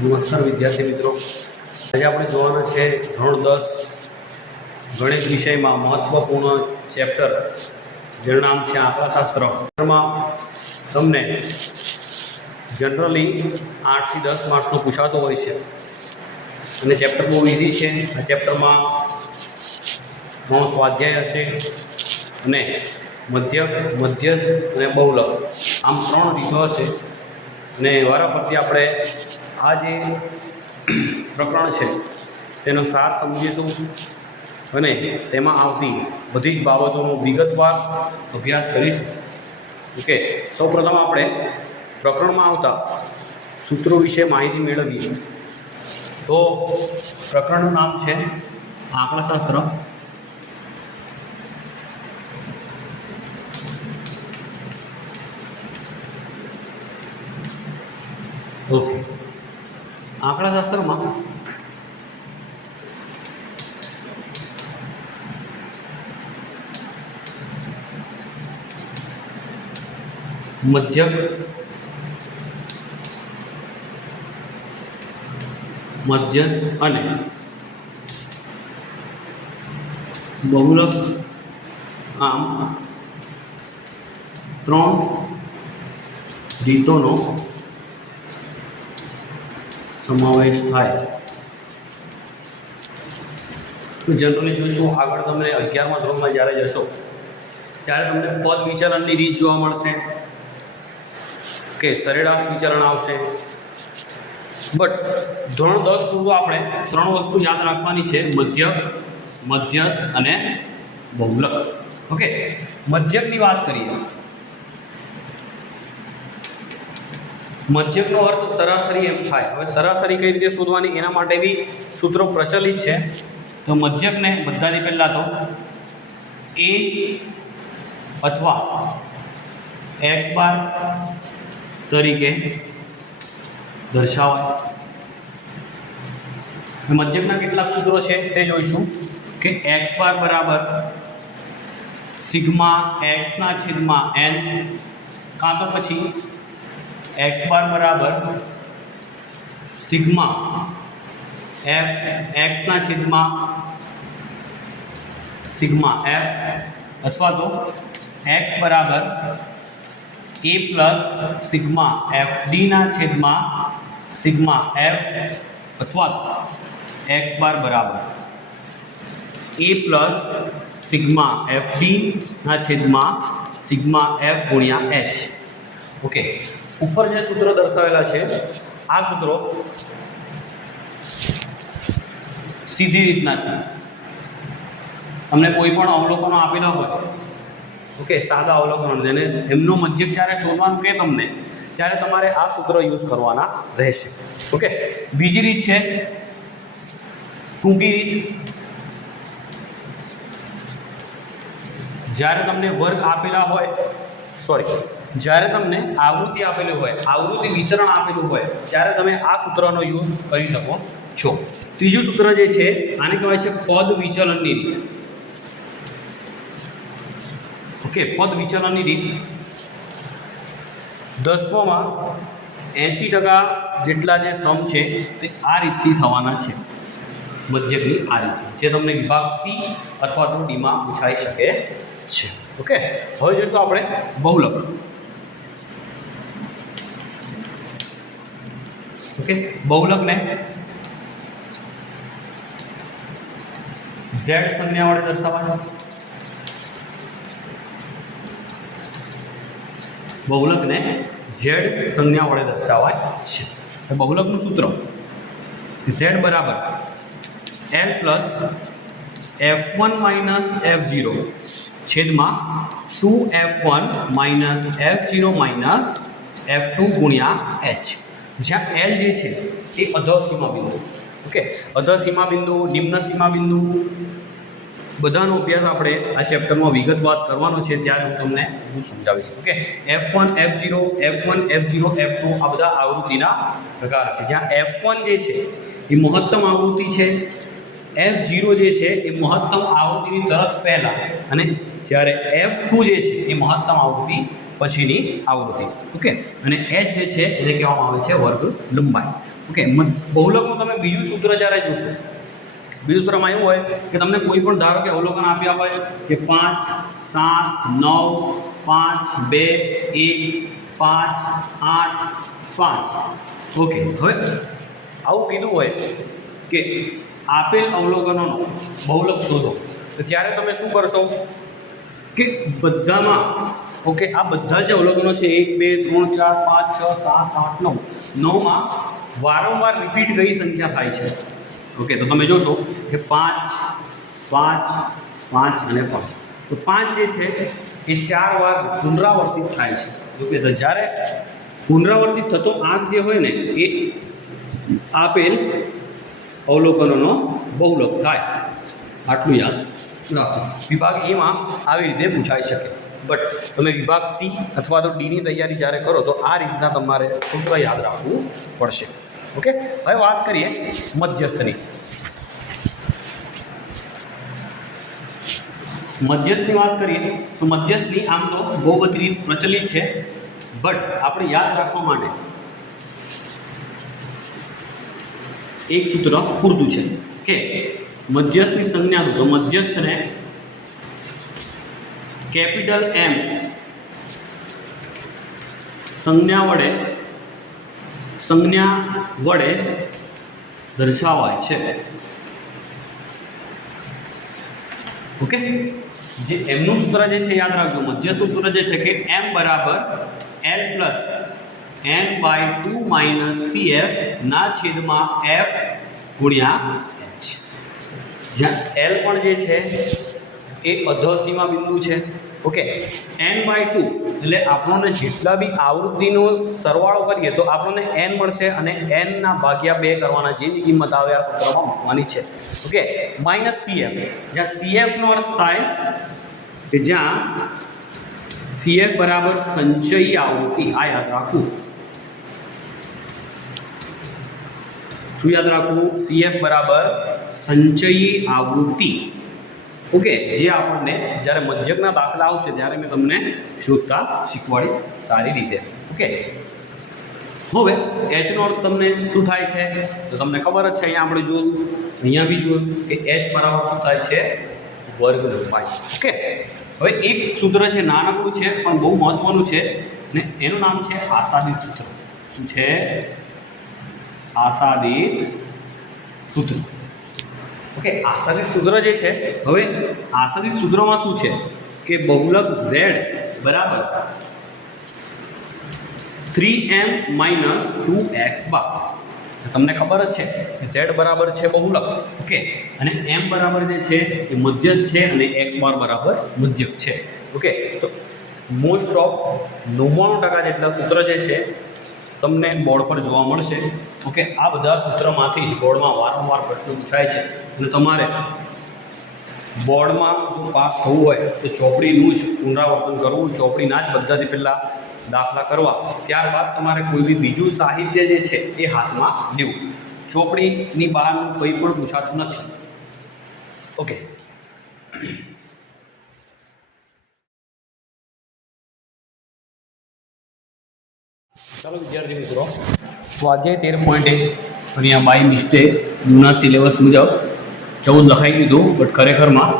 નમસ્કાર વિદ્યાર્થી મિત્રો, આજે આપણે જોવાના છે ધોરણ 10 ગણિત વિષયમાં મહત્વપૂર્ણ ચેપ્ટર જેનું નામ છે આંકડાશાસ્ત્ર. એમાં તમને જનરલી 8 થી 10 માર્ક્સનો પૂછાતો હોય છે અને ચેપ્ટર બહુ ઇઝી છે. આ ચેપ્ટરમાં ઘણો સ્વાધ્યાય હશે અને મધ્યક, મધ્યસ્થ અને બહુલક આમ 3 રીતો હશે અને વારાફરતી આપણે આ જે પ્રકરણ છે તેનો સાર સમજીશું અને તેમાં આવતી બધી જ બાબતોનો વિગતવાર અભ્યાસ કરીશું. ઓકે, સૌપ્રથમ આપણે પ્રકરણમાં આવતા સૂત્રો વિશે માહિતી મેળવીએ. તો પ્રકરણનું નામ છે આંકડાશાસ્ત્ર. ઓકે, આંકડાશાસ્ત્રમાં મધ્યક, મધ્યસ્થ અને બહુલક આમ 3 રીતોનો સમાવેશ થાય. તો જનરલી જોઈશું આગળ તમને 11મા ધોરણમાં જ્યારે જશો ત્યારે તમને પદ વિચલનની રીત જોવા મળશે કે સરેરાશ વિચલન આવશે. બટ ધોરણ 10 પૂર્વ આપણે 3 વસ્તુ યાદ રાખવાની છે: મધ્યક, મધ્યસ્થ અને બહુલક. ઓકે, મધ્યકની વાત કરીએ. મધ્યકનો અર્થ સરાસરી એમ થાય. હવે સરાસરી કઈ રીતે શોધવાની એના માટે બી સૂત્રો પ્રચલિત છે. તો મધ્યકને બધાથી પહેલાં તો એ અથવા x બાર તરીકે દર્શાવાય. મધ્યકના કેટલાક સૂત્રો છે તે જોઈશું કે x બાર બરાબર સિગ્મા x ના છેદમાં n, કાં તો પછી x બાર બરાબર સિગ્મા f x ના છેદમાં સિગ્મા f, અથવા તો x બરાબર a plus sigma f d ના છેદમાં સિગ્મા f, અથવા તો x બાર બરાબર a plus sigma f d ના છેદમાં સિગ્મા f ગુણ્યા h. ઓકે, ઉપર જે સૂત્રો દર્શાવેલા છે આ સૂત્રો સીધી રીતના છે. તમને કોઈ પણ અવલોકનો આપેલા હોય, ઓકે, સાદા અવલોકનો, જેને એમનો મધ્યક જ્યારે શોધવાનું કહે તમને ત્યારે તમારે આ સૂત્ર યુઝ કરવાના રહેશે. ઓકે, બીજી રીત છે ટૂંકી રીત. જ્યારે તમને વર્ગ આપેલા હોય, જ્યારે તમને આવૃત્તિ આપેલી હોય, આવૃત્તિ વિતરણ આપેલું હોય, ત્યારે તમે આ સૂત્રનો યુઝ કરી શકો છો. ત્રીજું સૂત્ર જે છે આને કહેવાય છે પદ વિચલનની રીત. ઓકે, પદ વિચલનની રીત 10માં 80% જેટલા જે સમ છે તે આ રીતથી થવાના છે. મધ્યકની આ રીત જે તમને વિભાગ સી અથવા તો ડીમાં પૂછાઈ શકે છે. ઓકે, હવે જોઈશું આપણે બહુલક. ઓકે, બહુલકને z સંજ્ઞા વડે દર્શાવાય. બહુલકને z સંજ્ઞા વડે દર્શાવાય છે. બહુલકનું સૂત્ર z બરાબર l plus f1 minus f0 છેદમાં 2f1 minus f0 minus f2 ગુણ્યા h. જ્યાં l જે છે એ અધઃસીમા બિંદુ. ઓકે, અધઃસીમા બિંદુ, નિમ્ન સીમા બિંદુ બધાનો અભ્યાસ આપણે આ ચેપ્ટરમાં વિગતવાર કરવાનો છે, ત્યારે હું તમને હું સમજાવીશ. Okay, f1 f0 f1 f0 f2 આ બધા આવૃત્તિના પ્રકાર છે. જ્યાં f1 જે છે એ મહત્તમ આવૃત્તિ છે, f0 જે છે એ મહત્તમ આવૃત્તિની તરત પહેલાં, અને જ્યારે f2 જે છે એ મહત્તમ આવૃત્તિ પછીની આવૃત્તિ. ઓકે, અને h જે છે એને કહેવામાં આવે છે વર્ગ લંબાઈ. ઓકે, બહુલકનું તમે બીજું સૂત્ર જ્યારે જોશો, બીજું સૂત્રમાં એવું હોય કે તમને કોઈ પણ ધારો કે અવલોકન આપ્યા હોય કે 5 7 9 5 2 1 5 8 5. ઓકે, હવે આવું કીધું હોય કે આપેલ અવલોકનોનો બહુલક શોધો, તો ત્યારે તમે શું કરશો કે બધામાં, ઓકે, આ બધા જે અવલોકનો છે 1 2 3 4 5 6 7 8 9 9માં વારંવાર રિપીટ કઈ સંખ્યા થાય છે. ઓકે, તો તમે જોશો કે 5 5 5 અને 5. તો 5 જે છે એ 4 વાર પુનરાવર્તિત થાય છે. ઓકે, તો જ્યારે પુનરાવર્તિત થતો આંક જે હોય ને એ આપેલ અવલોકનોનો બહુલક થાય. આટલું યાદ રાખો. વિભાગ એમાં આવી રીતે પૂછાઈ શકે, બટ તમે વિભાગ સી અથવા તો ડીની તૈયારી જ્યારે કરો તો આ રીતના તમારે સૂત્ર યાદ રાખવું પડશે. ઓકે, હવે વાત કરીએ મધ્યસ્થની. મધ્યસ્થની વાત કરીએ તો મધ્યસ્થની આમ તો બહુ બધી રીત પ્રચલિત છે, બટ આપણે યાદ રાખવા માટે એક સૂત્ર પૂરતું છે કે મધ્યસ્થની સંજ્ઞા, તો મધ્યસ્થને કેપિટલ M સંજ્ઞા વડે દર્શાવાય છે. ઓકે, જે એમનું સૂત્ર જે છે યાદ રાખજો. મધ્યસ્થ સૂત્ર જે છે કે M બરાબર L plus n/2 minus CF ના છેદમાં F ગુણ્યા H. જ્યાં L પણ જે છે એ અધસીમા બિંદુ છે. ઓકે, n/2 એટલે આપણને જેટલા બી આવૃત્તિનો સરવાળો કરીએ તો આપણને n મળશે અને n ના ભાગ્યા 2 કરવાના, જેની કિંમત આવે આ સૂત્રમાં મૂકવાની છે. ઓકે, માઇનસ CF, જ્યાં CF નો અર્થ થાય કે જ્યાં CF બરાબર સંચયી આવૃત્તિ. આ યાદ રાખવું. શું યાદ રાખવું? CF બરાબર સંચયી આવૃત્તિ. ઓકે, જે આપણને જ્યારે મધ્યકના દાખલા આવશે ત્યારે મેં તમને શોધતા શીખવાડીશ સારી રીતે. ઓકે, હવે H નો અર્થ તમને શું થાય છે તો તમને ખબર જ છે. અહીંયા આપણે જોયું, અહીંયા બી જોયું કે H બરાબર શું થાય છે? વર્ગ લંબાઈ. ઓકે, હવે એક સૂત્ર છે, નાનકડું છે પણ બહુ મહત્વનું છે ને એનું નામ છે આશાદિત સૂત્ર. શું છે? આશાદિત સૂત્ર. ઓકે, આશાદિત સૂત્ર જે છે, હવે આશાદિત સૂત્રમાં શું છે કે બહુલક Z બરાબર 3m - 2x બાર. તમને ખબર જ છે કે Z બરાબર છે બહુલક. ઓકે, અને m બરાબર જે છે એ મધ્યસ્થ છે અને x બાર બરાબર મધ્યક છે. ઓકે, તો મોસ્ટ ઓફ 99% જેટલા સૂત્ર જે છે તમને બોર્ડ પર જોવા મળશે. ઓકે, આ બધા સૂત્રમાંથી જ બોર્ડમાં વારંવાર પ્રશ્નો પૂછાય છે અને તમારે બોર્ડમાં જો પાસ થવું હોય તો ચોપડીનું જ પુનરાવર્તન કરવું, ચોપડીના જ બધાથી પહેલાં દાખલા કરવા, ત્યારબાદ તમારે કોઈ બી બીજું સાહિત્ય જે છે એ હાથમાં લેવું. ચોપડીની બહારનું કંઈ પણ પૂછાતું નથી. ઓકે, ચાલો વિદ્યાર્થી મિત્રો, સ્વાધ્યાય 13.1 અહીંયા બાય મિસ્ટેક જૂના સિલેબસ મુજબ 14 લખાઈ દીધું, બટ ખરેખરમાં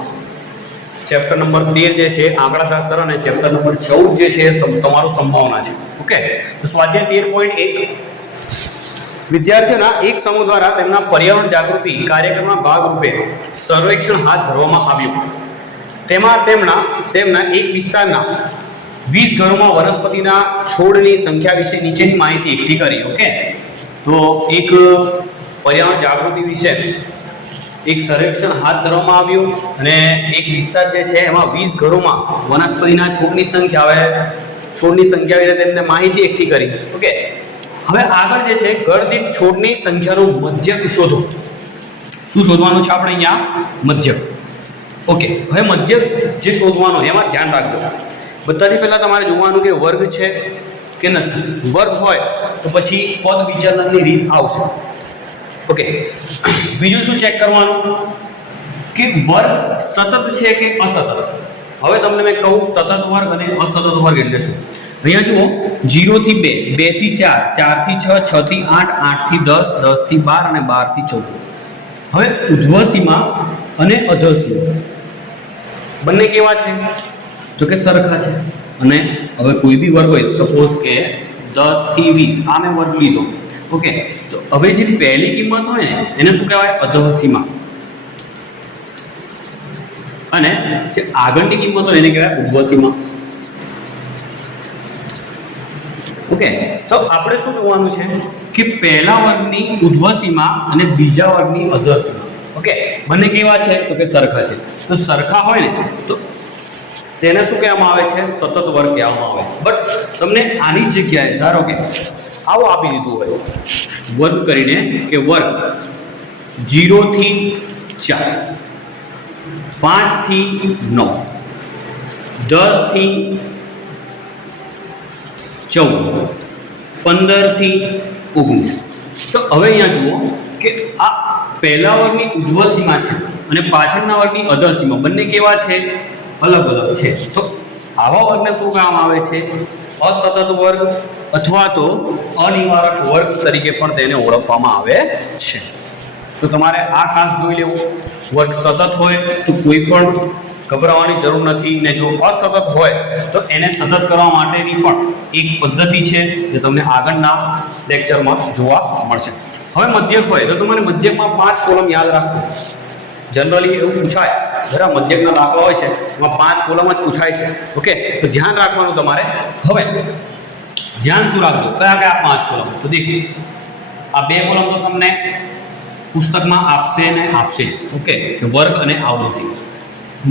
ચેપ્ટર નંબર 13 જે છે આંકડાશાસ્ત્ર અને ચેપ્ટર નંબર 14 જે છે તમારું સંભાવના છે. ઓકે, તો સ્વાધ્યાય 13.1 વિદ્યાર્થીઓના એક સમૂહ દ્વારા તેમના પર્યાવરણ જાગૃતિ કાર્યક્રમના ભાગરૂપે સર્વેક્ષણ હાથ ધરવામાં આવ્યું. તેમાં તેમના એક વિસ્તારના 20 ઘરોમાં વનસ્પતિના છોડની સંખ્યા વિશે નીચેની માહિતી એકઠી કરી. ઓકે, તો એક પર્યાવરણ જાગૃતિ વિશે એક સર્વેક્ષણ હાથ ધરવામાં આવ્યું અને એક વિસ્તાર જે છે એમાં 20 ઘરોમાં વનસ્પતિના છોડની સંખ્યા વિશે તેમને માહિતી એકઠી કરી. ઓકે, હવે આગળ જે છે ઘર દીઠ છોડની સંખ્યાનો મધ્યક શોધો. શું શોધવાનું છે આપણે અહીંયા? મધ્યક. ઓકે, હવે મધ્યક જે શોધવાનો એમાં ધ્યાન રાખજો. બધાથી પહેલાં તમારે જોવાનું કે વર્ગ છે કે નથી. વર્ગ હોય તો પછી પદ વિચલનની રીત આવશે. ઓકે, બીજું શું ચેક કરવાનું કે વર્ગ સતત છે કે અસતત. હવે તમને મેં કહું સતત વર્ગ અને અસતત વર્ગ એટલે શું. અહીંયા જુઓ 0 થી 2, 2 થી 4, 4 થી 6, 6 થી 8, 8 થી 10, 10 થી 12 અને 12 થી 14. હવે ઉધ્વ સીમા અને અધર સીમા બંને કેવા છે તો કે સરખા છે. અને હવે કોઈ બી વર્ગ હોય, સપોઝ કે 10 થી 20 આ મેં વર્ગ લીધો. ઓકે, તો હવે જે પહેલી કિંમત હોય ને એને શું કહેવાય? અધર સીમા. અને જે આગળની કિંમત હોય એને કહેવાય ઉધ્વ સીમા. ઓકે, તો આપણે શું જોવાનું છે કે પહેલા વર્ગની ઉધ્વ સીમા અને બીજા વર્ગની અધર સીમા. ઓકે, બંને કેવા છે તો કે સરખા છે. તો સરખા હોય ને તો તેને શું કહેવામાં આવે છે? સતત વર્ગ કહેવામાં આવે. બટ તમને આની જગ્યાએ ધારો કે આવું આપી દીધું હોય વર્ગ કરીને કે વર્ગ 0 થી 4, 5 થી 9, 10 થી 14, 15 થી 19. તો હવે અહીંયા જુઓ કે આ પહેલા વર્ગની ઉધ્વ સીમા છે અને પાછળના વર્ગની અધર સીમા બંને કેવા છે? અલગ અલગ છે. તો આવા વર્ગને શું કહેવામાં આવે છે? અસતત વર્ગ અથવા તો અનિવારક વર્ગ તરીકે પણ તેને ઓળખવામાં આવે છે. તો તમારે આ ખાસ જોઈ લેવું. વર્ગ સતત હોય તો કોઈ પણ ગભરાવાની જરૂર નથી, ને જો અસતત હોય તો એને સતત કરવા માટેની પણ એક પદ્ધતિ છે જે તમને આગળના લેક્ચરમાં જોવા મળશે. હવે મધ્યક હોય તો તમારે મધ્યકમાં 5 કોલમ યાદ રાખો. જનરલી એવું પૂછાય, બરાબર, મધ્યકના દાખલા હોય છે એમાં 5 કોલમ જ પૂછાય છે. ઓકે, તો ધ્યાન રાખવાનું તમારે. હવે ધ્યાન શું રાખજો? કયા કયા 5 કોલમ? તો દેખો, આ 2 કોલમ તો તમને પુસ્તકમાં આપશે ને આપશે જ. ઓકે, કે વર્ગ અને આવૃત્તિ.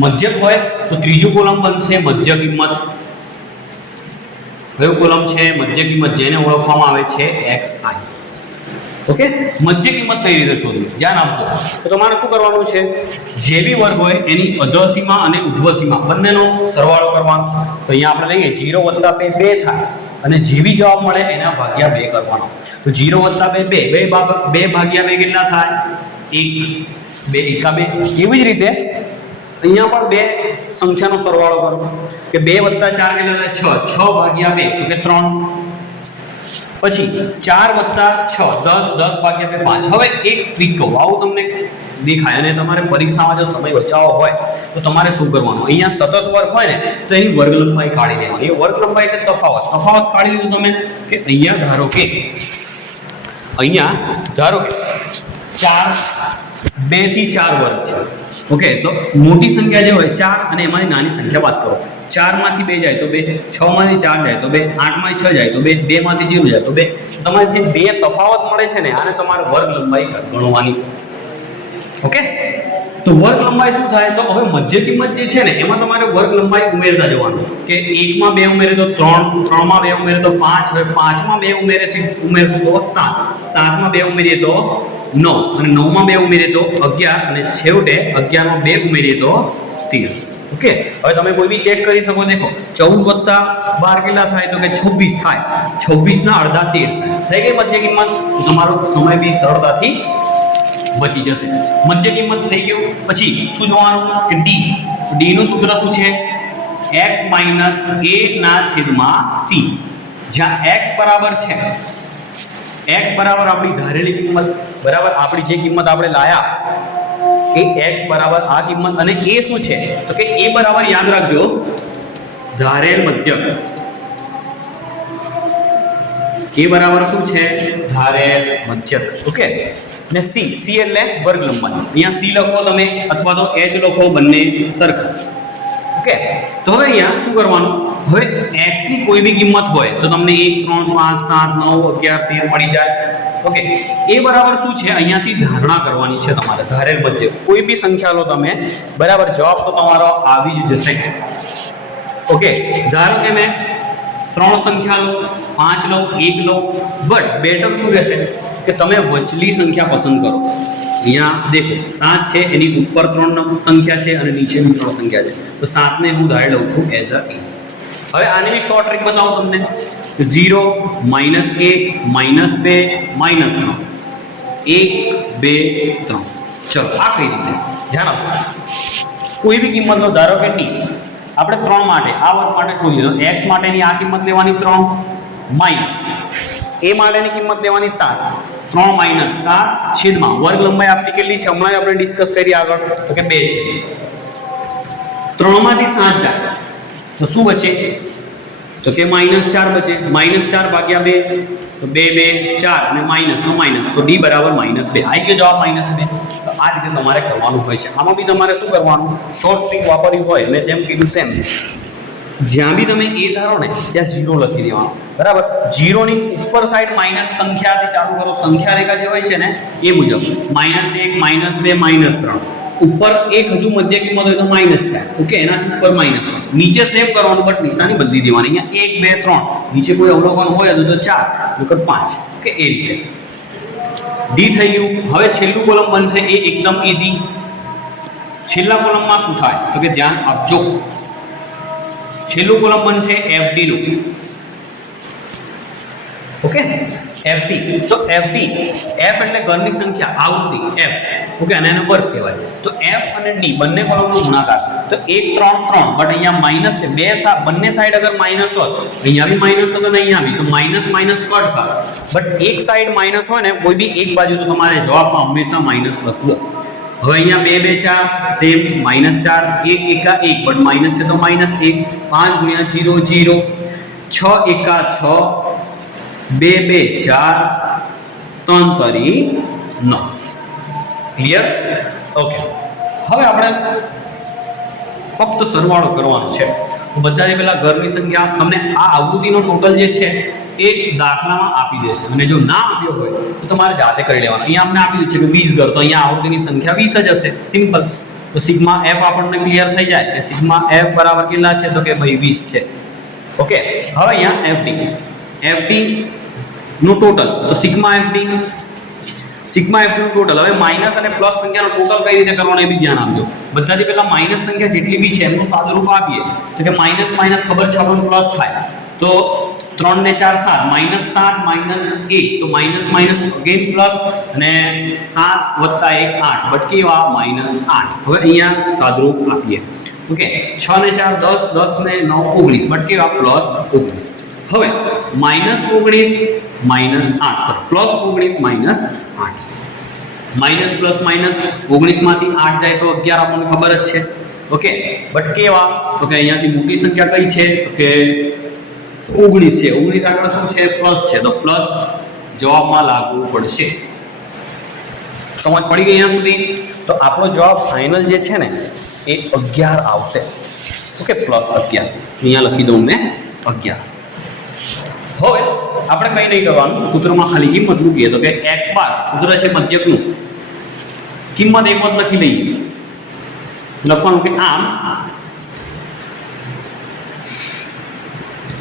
મધ્યક હોય તો ત્રીજું કોલમ બનશે મધ્ય કિંમત. કયું કોલમ છે? મધ્ય કિંમત, જેને ઓળખવામાં આવે છે xi. ઓકે, મધ્ય કિંમત કઈ રીતે શોધવી? ધ્યાન આપજો. તો તમારે શું કરવાનું છે? જે બી વર્ગ હોય એની અધર સીમા અને ઉધ્વ સીમા બંનેનો સરવાળો કરવાનો. તો અહીંયા આપણે લઈએ 0 + 2 2 થાય અને જે બી જવાબ મળે એના ભાગ્યા 2 કરવાનો. તો 0 + 2 2 ભાગ્યા 2 કેટલા થાય? 1, 2 એકા 2. એવી જ રીતે અહીંયા પણ બે સંખ્યાનો સરવાળો કરો કે 2 + 4 કેટલા થાય? 6, 6 ભાગ્યા 2 તો કે 3. પછી 4 + 6 10, 10 ભાગ્યા 2 5. હવે એક ટ્રીક કહું, આવું તમને દેખાય અને તમારે પરીક્ષામાં જો સમય બચાવવો હોય તો તમારે શું કરવાનું? અહીંયા સતત વર્ગ હોય ને તો એની વર્ગ લંબાઈ કાઢી દેવાની. એ વર્ગ લંબાઈ એટલે તફાવત કાઢી દીધું તમે કે અહીંયા ધારો કે 4 2 થી 4 વર્ગ છે. ઓકે, તો મોટી સંખ્યા જે હોય 4 અને એમાંની નાની સંખ્યા બાદ કરો. 4 માંથી 2 જાય તો 2, 6 માંથી 4 જાય તો 2, 8 માંથી 6 જાય તો 2, 2 માંથી 0 જાય તો 2. તમારે જે 2 તફાવત મળે છે ને આને તમારે વર્ગ લંબાઈ ગણવાની. ઓકે, તો વર્ગ લંબાઈ શું થાય? તો હવે મધ્ય કિંમત જે છે ને એમાં તમારે વર્ગ લંબાઈ ઉમેરતા જવાનું કે 1 માં 2 ઉમેરે તો 3, 3 માં 2 ઉમેરે તો 5, હવે 5 માં 2 ઉમેરશું તો 7, 7 માં 2 ઉમેરીએ તો 9 અને 9 માં 2 ઉમેરીએ તો 11 અને છેવટે 11 માં 2 ઉમેરીએ તો 13. ઓકે, હવે તમે કોઈ બી ચેક કરી શકો. દેખો 14 + 12 કેટલા થાય? તો કે 26 થાય. 26 ના અડધા 13 થઈ ગઈ મધ્ય કિંમત. તમારો સમય બી સરળતાથી બચી જશે. મધ્ય કિંમત થઈ ગયું. પછી શું જોવાનું કે d. d નું સૂત્ર શું છે? x - a ના છેદમાં c. જ્યાં x બરાબર છે, x બરાબર આપણી ધારેલી કિંમત, બરાબર આપણી જે કિંમત આપણે લાયા એ x બરાબર આ કિંમત. અને a શું છે? તો કે a બરાબર યાદ રાખજો ધારેલ મધ્યક. a બરાબર શું છે? ધારેલ મધ્યક. ઓકે, ને c એટલે વર્ગ લંબાઈ. અહીંયા c લખો તમે અથવા તો h લખો, બંને સરખા. ઓકે, તો હવે અહીંયા શું કરવાનું? હવે x ની કોઈ બી કિંમત હોય તો તમને 1, 3, 5, 7, 9, 11, 13 મળી જાય. ઓકે, એ બરાબર શું છે? અહીંયાથી ધારણા કરવાની છે તમારે. ધારેલ મધ્યક કોઈ બી સંખ્યા લો તમે, બરાબર, જવાબ તો તમારો આવી જ જશે. ઓકે, ધારો કે મેં 3 સંખ્યા લો, 5 લો, 1 લો, બટ બેટર શું રહેશે કે તમે વચલી સંખ્યા પસંદ કરો. અહીંયા દેખો 7 છે, એની ઉપર 3 સંખ્યા છે અને નીચેની 3 સંખ્યા છે. તો 7 ને હું ધારી લઉં છું એઝ અ a. હવે આની શોર્ટ ટ્રીક બતાવું તમને. 0 - 1 - 2 - 3 1 2 3. ચલો આ કઈ રીતે? ધ્યાન આપજો. કોઈ બી કિંમત લો, ધારો કે d. આપણે 3 માટે આ વર્ગ માટે શોધીએ તો x માટેની આ કિંમત લેવાની 3 માઈનસ a માટેની કિંમત લેવાની 7 3 માઈનસ 7 છેદમાં વર્ગ લંબાઈ આપણી કેટલી છે હમણાં આપણે ડિસ્કસ કરી આગળ તો કે 2 છે 3 માંથી 7 જાય તો શું બચે તો કે -4 બચે -4 ભાગ્યા 2 તો 2 2 4 અને માઈનસ નો માઈનસ તો d બરાબર -2 આવી ગયો જવાબ -2 તો આ રીતે તમારે કરવાનું હોય છે આમાં બી તમારે શું કરવાનું શોર્ટ ટ્રીક વાપરવી હોય મેં જેમ કીધું તેમ જ્યાં બી તમે a ધારો ને ત્યાં 0 લખી દેવાનું બરાબર 0 ની ઉપર સાઈડ માઈનસ સંખ્યાથી ચાલુ કરો સંખ્યા રેખા જે હોય છે ને એ મુજબ -1 -2 -3 ઉપર એક હજુ મધ્ય કિંમત હોય તો -4 ઓકે એનાથી ઉપર -1 નીચે સેવ કરવાનું બટ નિશાની બદલી દેવાની અહીંયા 1 2 3 નીચે કોઈ અવલોકન હોય તો 4 નકર 5 ઓકે એ રીતે ડી થઈ ગયું હવે છેલ્લું કોલમ બનશે એ એકદમ ઈઝી છેલ્લા કોલમમાં શું થાય તો કે ધ્યાન આપજો છેલ્લું કોલમ બનશે FD નું ઓકે FD તો FD F એટલે ઘરની સંખ્યા આવૃત્તિ F ઓકે અને એનો વર્ગ કહેવાય તો F અને D બંને કોલમનો ગુણાકાર તો 1 3 3 બટ અહીંયા માઈનસ છે બે બંને સાઈડ અગર માઈનસ હોત અહીંયા બી માઈનસ હોત અને અહીંયા બી તો માઈનસ માઈનસ કટ કર બટ એક સાઈડ માઈનસ હોય ને કોઈ બી એક બાજુ તો તમારે જવાબમાં હંમેશા માઈનસ લખવું હવે અહીંયા 2 2 4 સેમ -4 1 એકા 1 બટ માઈનસ છે તો -1 5 ગુણ્યા 0 0 6 એકા 6 2 2 4 3 કરી 9 ક્લિયર ઓકે હવે આપણે ફક્ત સરવાળો કરવાનો છે બધાથી પહેલા ઘરની સંખ્યા તમને આ આવૃત્તિનો ટોટલ જે છે એ દાખલામાં આપી દેશે અને જો ના આપ્યો હોય તો તમારે જાતે કરી લેવાનું અહીંયા અમને આપી દીધું છે કે 20 ઘર તો અહીંયા આવૃત્તિની સંખ્યા 20 જ હશે સિમ્પલ તો સિગ્મા f આપણને ક્લિયર થઈ જાય કે સિગ્મા f બરાબર કેટલા છે તો કે ભાઈ 20 છે ઓકે હવે અહીંયા fd નો ટોટલ તો સિગ્મા fd નું ટોટલ હવે માઈનસ અને પ્લસ સંખ્યાનો ટોટલ કઈ રીતે કરવાનો એ બી ધ્યાન આપજો બધાથી પહેલા માઈનસ સંખ્યા જેટલી બી છે એનું સાદુરૂપ આપીએ તો કે માઈનસ માઈનસ ખબર છે આપણને પ્લસ થાય તો 3 ને 4 7 -7 -1 તો માઈનસ માઈનસ અગેન પ્લસ અને 7 + 1 8 બટ કેવા -8 હવે અહીંયા સાદુરૂપ આપીએ ઓકે 6 ને 4 10 10 ને 9 19 બટ કેવા +19 હવે -19 -8 સોરી +19 -8 માઈનસ પ્લસ માઈનસ 19 માંથી 8 જાય તો 11 આપણને ખબર જ છે ઓકે બટ કેવા તો કે અહીંયાથી મોટી સંખ્યા કઈ છે તો કે 19 છે 19 આગળ શું છે પ્લસ છે તો પ્લસ જવાબમાં લાગવું પડશે સમજ પડી ગઈ અહીંયા સુધી તો આપણો જવાબ ફાઇનલ જે છે ને એ 11 આવશે ઓકે +11 અહીંયા લખી દઉં મેં 11 હવે આપણે કંઈ નહીં કરવાનું સૂત્રમાં ખાલી કિંમત મૂકીએ તો કે x બાર સૂત્ર છે મધ્યકનું કિંમત એક વખત લખી લઈએ લખવાનું કે આમ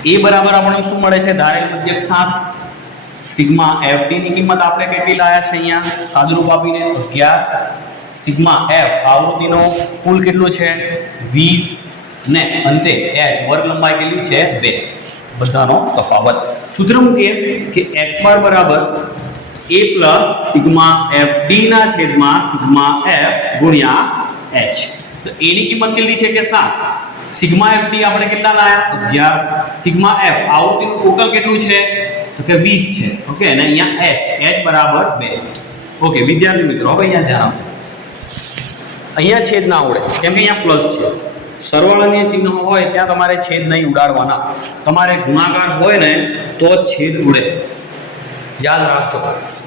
a બરાબર આપણને શું મળે છે ધારેલ મધ્યક 7 સિગ્મા fd ની કિંમત આપણે કેટલી લાયા છે અહીંયા સાદુરૂપ આપીને 11 સિગ્મા f આવૃત્તિનો કુલ કેટલું છે 20 ને અંતે h વર્ગ લંબાઈ કેટલી છે 2 બધાનો તફાવત સૂત્ર મૂકીએ કે x બાર બરાબર a પ્લસ સિગ્મા fd ના છેદમાં સિગ્મા f ગુણ્યા h તો a ની કિંમત કેટલી છે કે 7 સિગ્મા fd આપણે કેટલા લાયા 11 સિગ્મા f આવૃત્તિનું ટોટલ કેટલું છે તો કે 20 છે ઓકે અને અહીંયા h બરાબર 2 ઓકે વિદ્યાર્થી મિત્રો હવે અહીંયા ધ્યાન આપજો અહીંયા છેદ ના ઉડે કેમ કે અહીંયા પ્લસ છે સરવાળાની ચિહ્ન હોય ત્યાં તમારે છેદ નહીં ઉડાડવાના તમારે ગુણાકાર હોય ને તો છેદ ઉડે યાદ રાખજો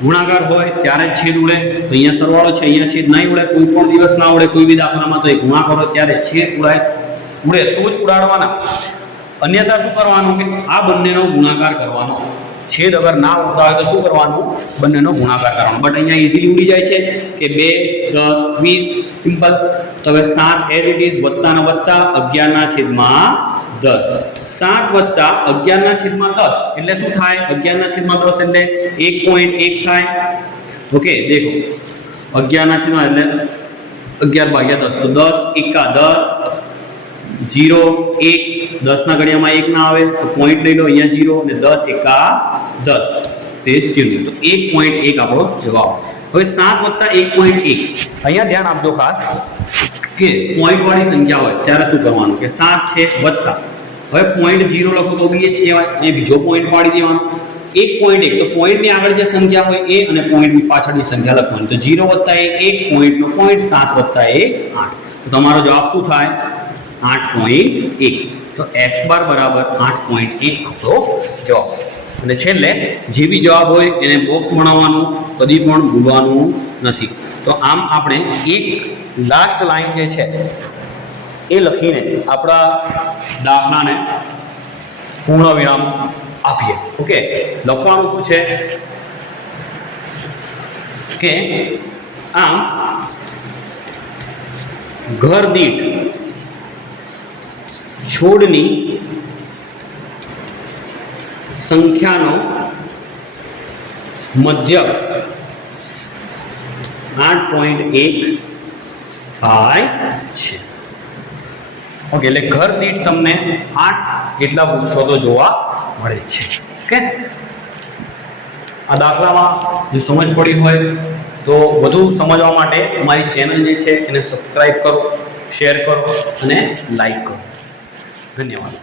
ગુણાકાર હોય ત્યારે છેદ ઉડે તો અહીંયા સરવાળો છે અહીંયા છેદ નહીં ઉડે કોઈ પણ દિવસ ના ઉડે કોઈ બી દાખલામાં તો એ ગુણાકાર હોય ત્યારે છેદ ઉડે તો જ ઉડાડવાના અન્યથા શું કરવાનું કે આ બંનેનો ગુણાકાર કરવાનો છેદ અગર ના ઉડતા હોય તો શું કરવાનું બંનેનો ગુણાકાર કરવાનો બટ અહીંયા ઈઝીલી ઉડી જાય છે કે 2 10 20 સિમ્પલ તો હવે 7 એઝ ઇટ ઇઝ વત્તા ના વત્તા 11 ના છેદમાં 10 7 વત્તા 11 ના છેદમાં 10 એટલે શું થાય 11 ના છેદમાં 10 એટલે 1.1 થાય ઓકે દેખો 11 ના છેદમાં એટલે 11 ભાગ્યા 10 તો 10 એકા 10 0 1 10 ના ઘડિયામાં 1 ના આવે તો પોઈન્ટ લઈ લો અહીંયા 0 અને 10 એકા 10 શેષ 0 તો 1.1 આપણો જવાબ હવે 7 + 1.1 અહીંયા ધ્યાન આપજો ખાસ કે પોઈન્ટવાળી સંખ્યા હોય ત્યારે શું કરવાનું કે 7 છે વત્તા, હવે પોઈન્ટ 0 લખો તો બી જ કહેવાય, અહીં બીજો પોઈન્ટ પાડી દેવાનો, 1.1 તો પોઈન્ટની આગળ જે સંખ્યા હોય એ અને પોઈન્ટની પાછળની સંખ્યા લખવાની, તો 0 વત્તા 1 પોઈન્ટનો પોઈન્ટ, 7 વત્તા 1 8, તો તમારો જવાબ શું થાય 8.1, તો x બાર બરાબર 8.1 આપણો જવાબ. અને છેલ્લે જે બી જવાબ હોય એને બોક્સ બનાવવાનું, કદી પણ ભૂલવાનું નથી. તો આમ આપણે એક લાસ્ટ લાઈન જે છે એ લખીને આપણા દાખલાને પૂર્ણ વિરામ આપીએ. ઓકે, લખવાનું શું છે કે આમ ઘર દીઠ છોડની સંખ્યાનો મધ્યક 8.1 થાય છે. ઓકે, એટલે ઘર દીઠ તમને 8 જેટલા વૃક્ષો તો જોવા મળે છે. ઓકે, આ દાખલામાં જો સમજ પડી હોય તો વધુ સમજવા માટે અમારી ચેનલ જે છે એને સબસ્ક્રાઇબ કરો, શેર કરો અને લાઈક કરો. ધન્યવાદ.